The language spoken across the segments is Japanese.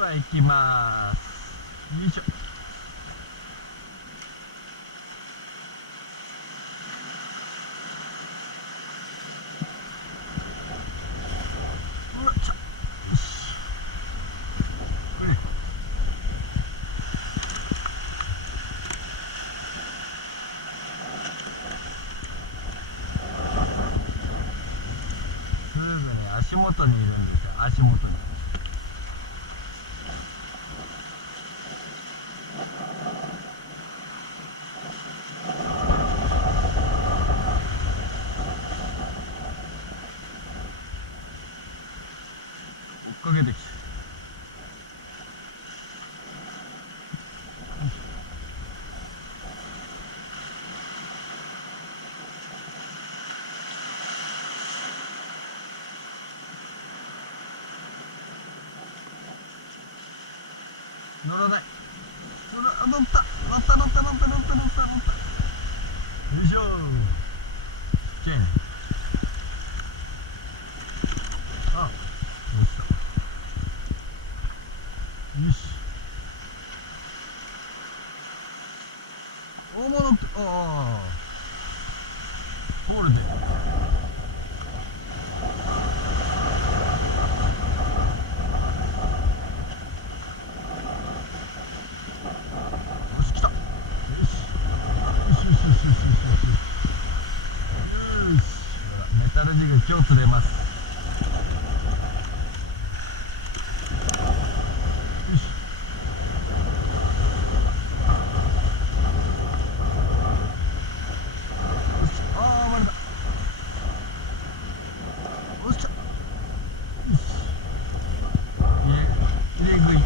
は行きます。よいしょ。うわっちゃ、よし、これすぐね、足元にいるんですよ。足元に。追っかけてきて、乗らない。乗った。よいしょ。チェーン。あ、落ちた。よし。大物って、ああ、ホールで。よし、来た。よし。よしよしよしよしよしよし。よし。ほら、メタルジグ今日釣れます。よし。よし。ああ、割れた。よっしゃ。よし。入れ食い。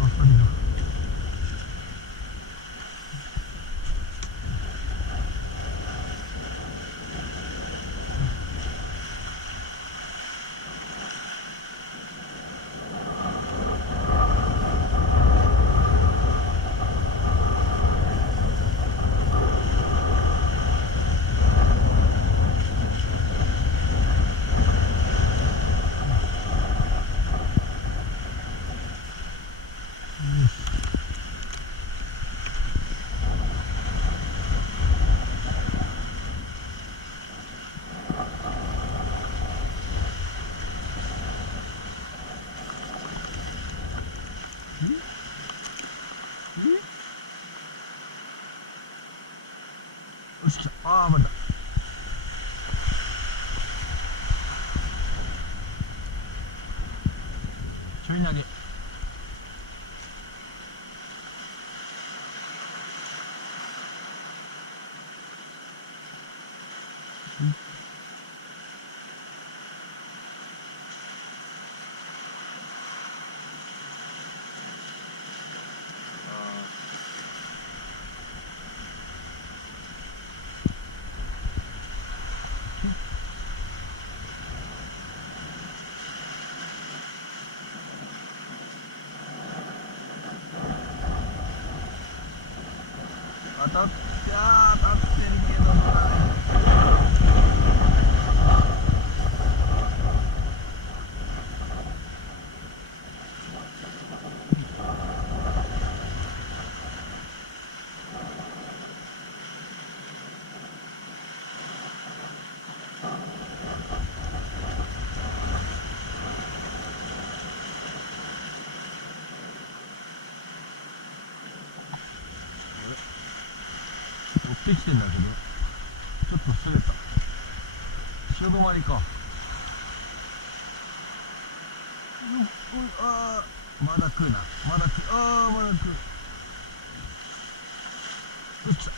あ、針が。よし、来た。ああ、割れた。ちょい投げ。当たってるけど乗らない。追ってきてんだけど、ちょっとそれた。潮止まりか。ああ、まだ食うな。まだ食う。ああ、まだ食う。よっしゃ。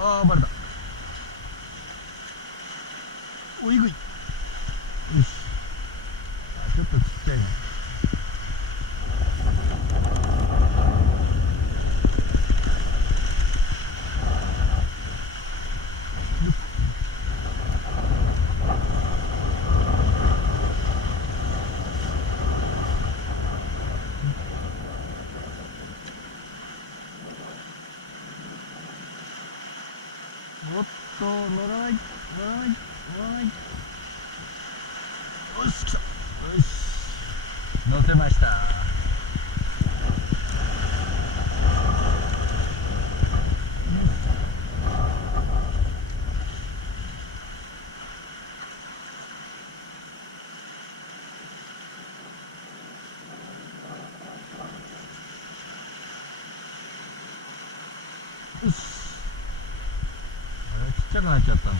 ああバレた。おいぐい。よし。あ、ちょっとちっちゃいな。おっと、乗らない、乗らない、乗らない。よし、来た。よし。乗せました。よし。あれ、ちっちゃくなっちゃったの。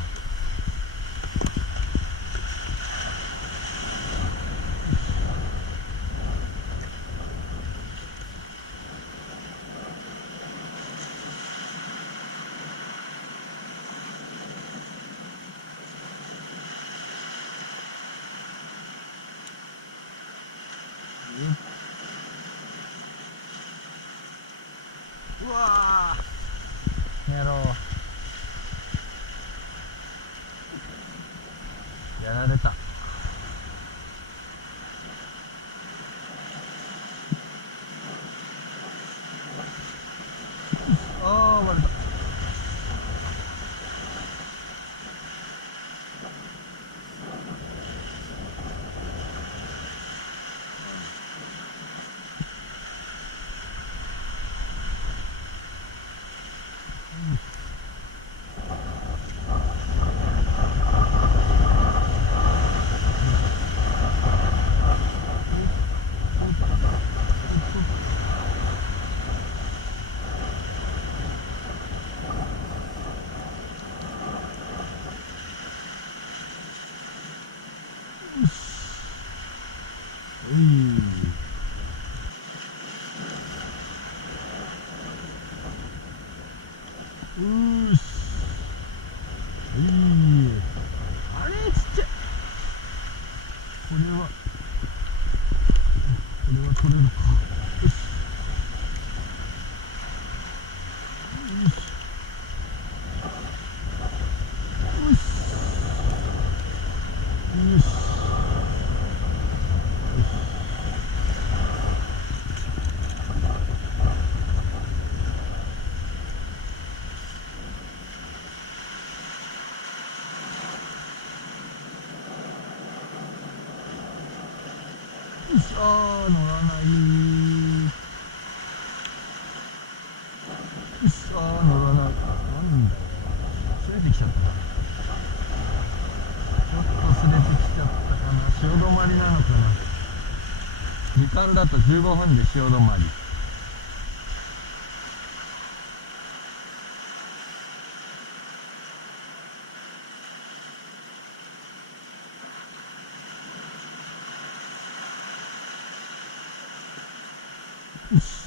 うわー、やろう。やられた。ああ、割れた。うーし。あれちっちゃい。これは取れるか。よし。よし。よし。よし。あー、乗らない。よし、あー、乗らない。なんだよ。すれてきちゃった。ちょっとすれてきちゃったかな。潮止まりなのかな。時間だと15分で潮止まり。よし。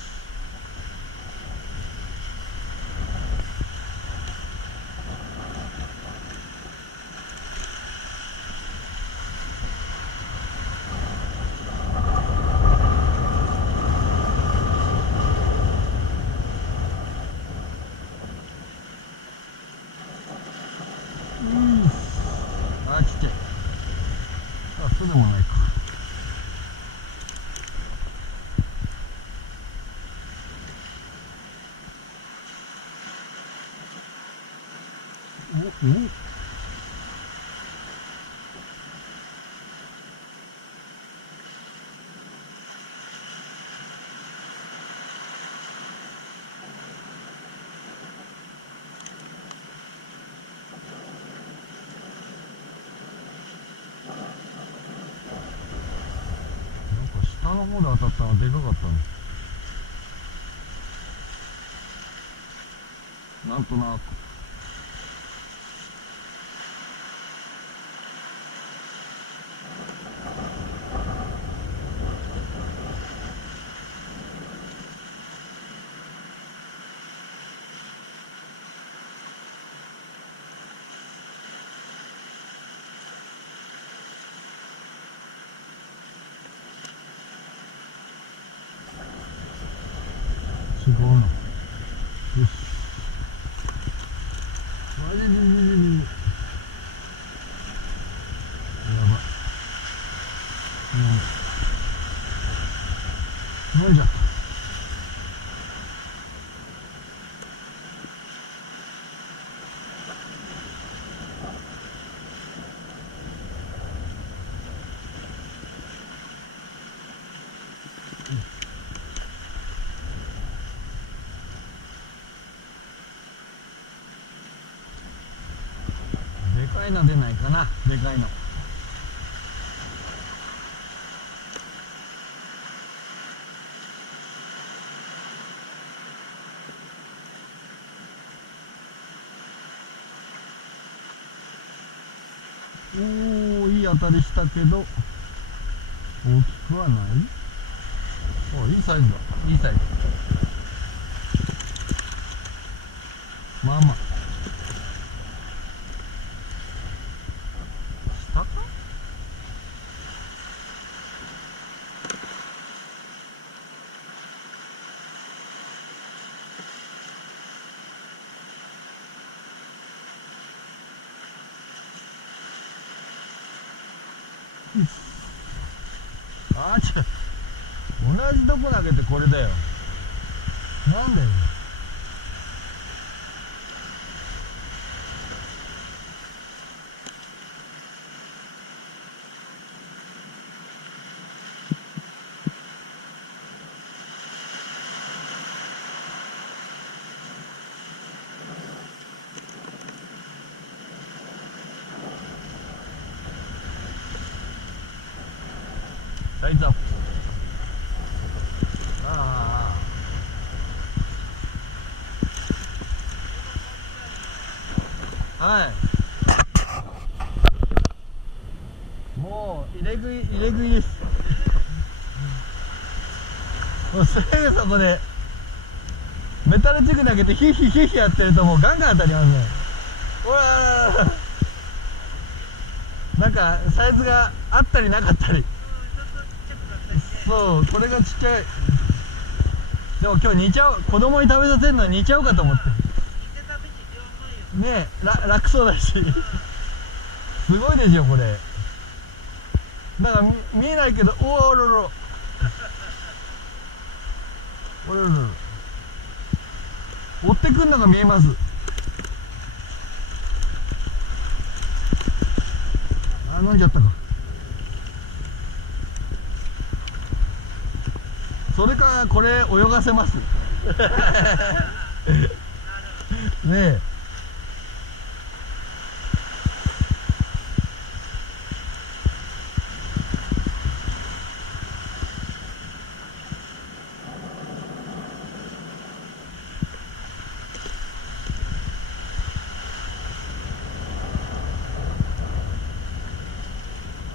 あ、ちっちゃい。あ、そうでもないか。お下の方で当たったのでかかったの。なんとなく。違うな。よし。マジでやばい。飲んじゃった。でかいの出ないかな、でかいの。おお、いい当たりしたけど大きくはない。お、いいサイズだ、いいサイズ。まあまあ下か。あーちょ、同じとこ投げてこれだよ。なんだよ。サイズアップ。ああ、はい。もう入れ食いです。もうすぐそこでメタルチック投げてヒーヒーヒーヒーやってるともうガンガン当たりますね。ほら、なんかサイズがあったりなかったり。そう、これがちっちゃい。でも今日煮ちゃう、子供に食べさせるのに煮ちゃうかと思ってねえ、楽そうだしすごいでしょこれ。だから見えないけど、おおろろおろろろ追ってくんのが見えます。あ、飲んじゃったか。それかこれ泳がせますねえ。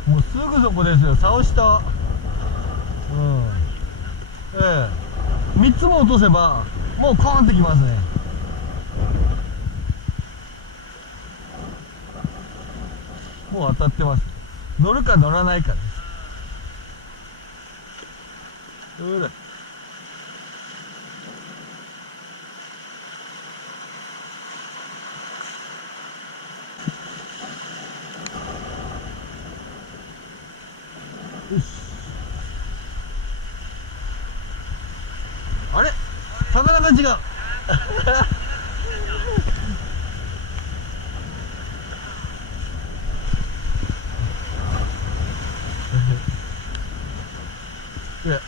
もうすぐそこですよ、竿下。うん、ええ、3つも落とせばもうコーンってきますね。もう当たってます。乗るか乗らないかです。うらよし。あれ、魚が違ういや